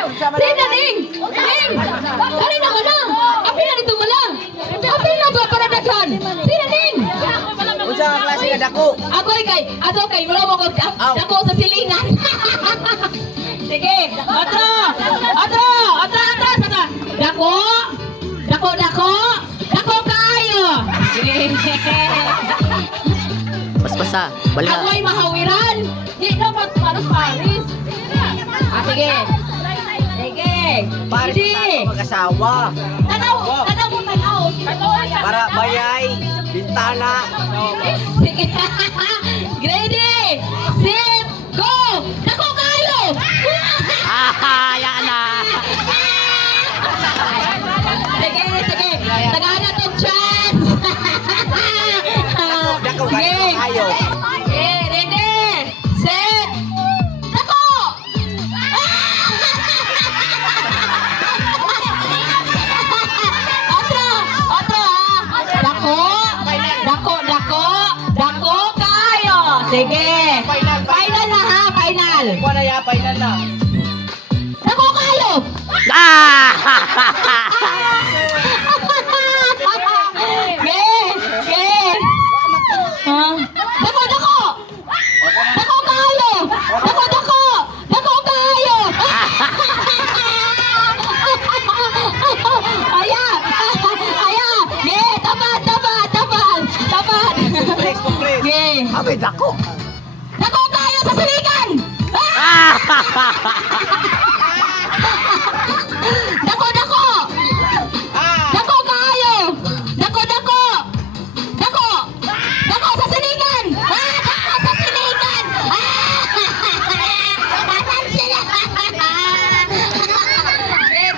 Sino Ning? Ning! Kali na ka na! Apil na dito mo lang! Apil na ba para daghan? Sino Ning? Unsa ang klase nga dako? Ako kay, wala mo ko dako sa silingan. Sige, otro! Dako! Dako kayo! Pas-pasa, baliha. Ako'y mahawiran! Di dapat panos Paris! Sige! Sige! Pares Hindi! na mag-asawa. Tanaw mo tanaw! Para bayay, bintana. Sige! Ready! Set! Go! Dako kayo! Yan na. Sige! Tagana tong chance! Dako kayo. Okay, ready! Set! Dako! Otro ha! Dako kayo! Sige! Final na ha! Final! Wala ya, final na. Dako kayo! Ah! Dako kayo! Dako kayo! Aya! Tapat! Compress. Abi dako. Dako kayo sa siligan! Dako kayo! Dako sa siligan! Dako sa siligan!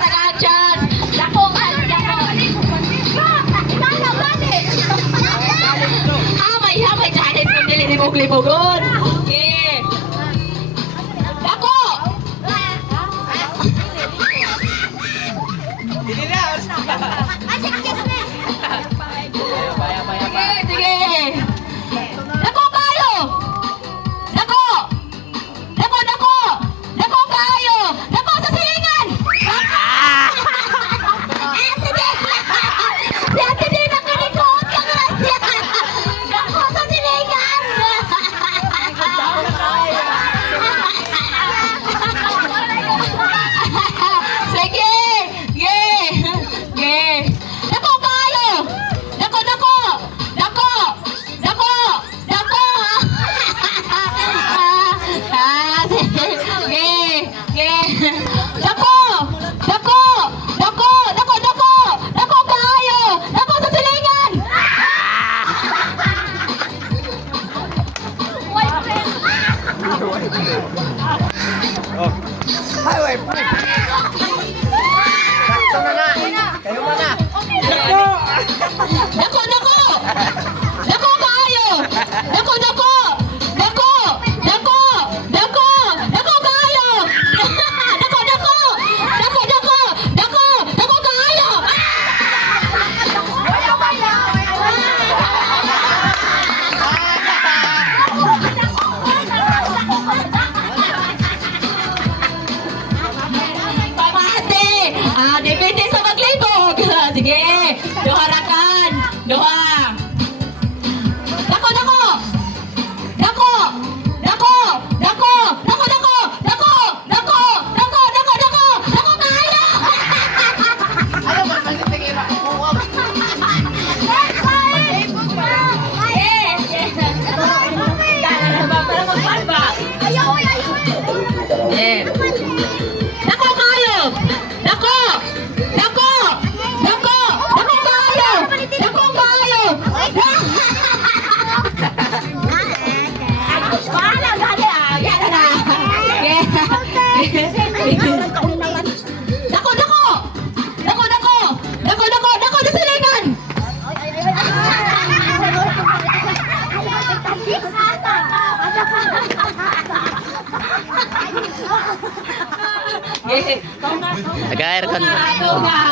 Tagachan! Dako! Hamay, Janet, kung dilibog-libogon! Okay! Dako! Dili na. Sige! Dako kayo! Dako kayo! Dako sa silingan! Sige! Si Ate Dina kanikot ka nga siya! Dako sa silingan! Sige! Dako kayo! Dako! Dako kayo! Dako sa silingan! Highway. Sakto na na. Kayo mo na. Dako kayo! Dako kayo! Dako kayo! Pamate! Depende sa maglibog! Sige! Duharakan! Duha! Dako! Kayo! Ano ba tingin ako? Dako kayo! Dako kayo! Bahala, dali ah! Yan na! Dako na silingan! Nag-aircon. Ikaw na!